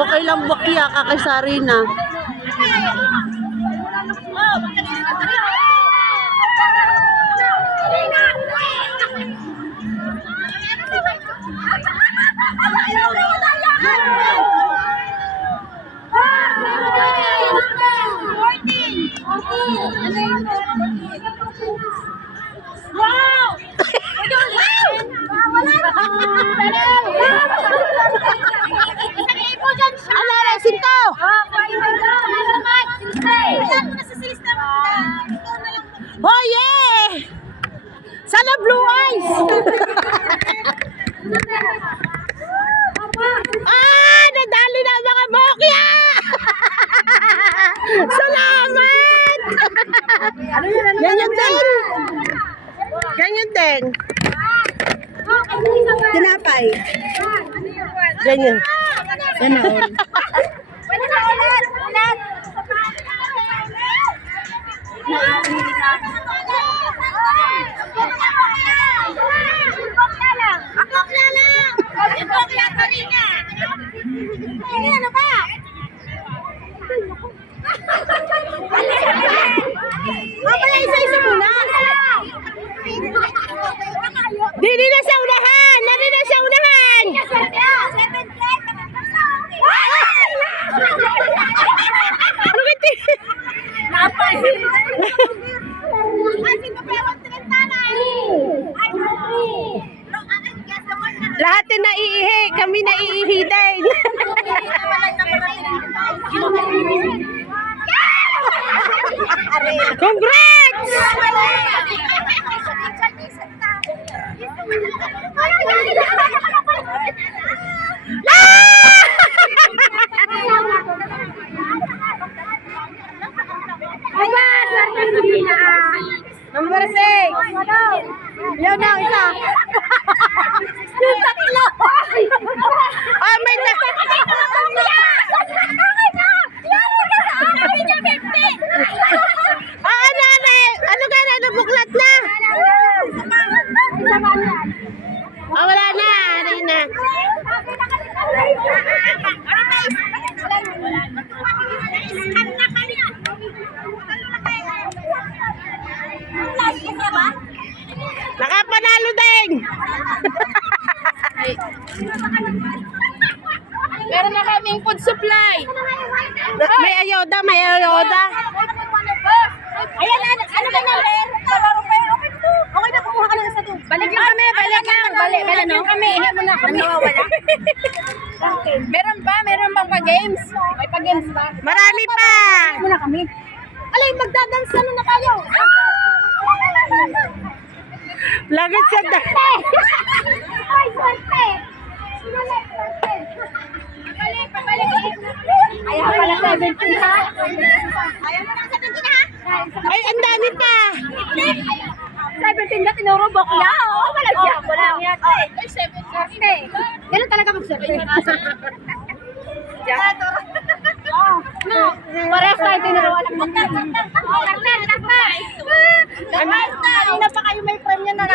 Okay lang bakya kay Sarina. Wow! Ano, Sinto? Oh, yeah! Sana blue eyes! Nadali na ang mga bokya! Salamat! Ganyan din. Ganyan din. Tinapay. Ganyan. Sana all. Isa-isa muna. Dili na sa unahan! Nari na sa unahan! Ano kiti? Lahat na naiihi. Kami naiihi din. Congrats! Number 6. Yan na, isa. Yung tatlo. Ah, may na. Ano ka na? Nabuklat na. Wala na. Ano na? Nakapanalo din. Meron na kaming food supply. May ayoda, may ayoda. Ayan, ano ba number? Okay na, kumuha ka lang sa to. Balik lang kami, balik lang kami. Ihe mo na kami. Nawawala. Meron bang pa-games? May pa-games ba? Marami pa. Muna kami. Alay, magdadance na tayo. Lagat siya da. Ay, swerte. Pabalik. Ayaw pala 17 ha? Ayaw mo na 17 ha? Ay, ang dami pa. 17 na tinuro bokya. Oo, wala siya. Wala yan. Ay, 17. Ganun talaga mag-swerte. No, parehas tayo tinuruan ng bokya. Kanina pa kayo may premyo na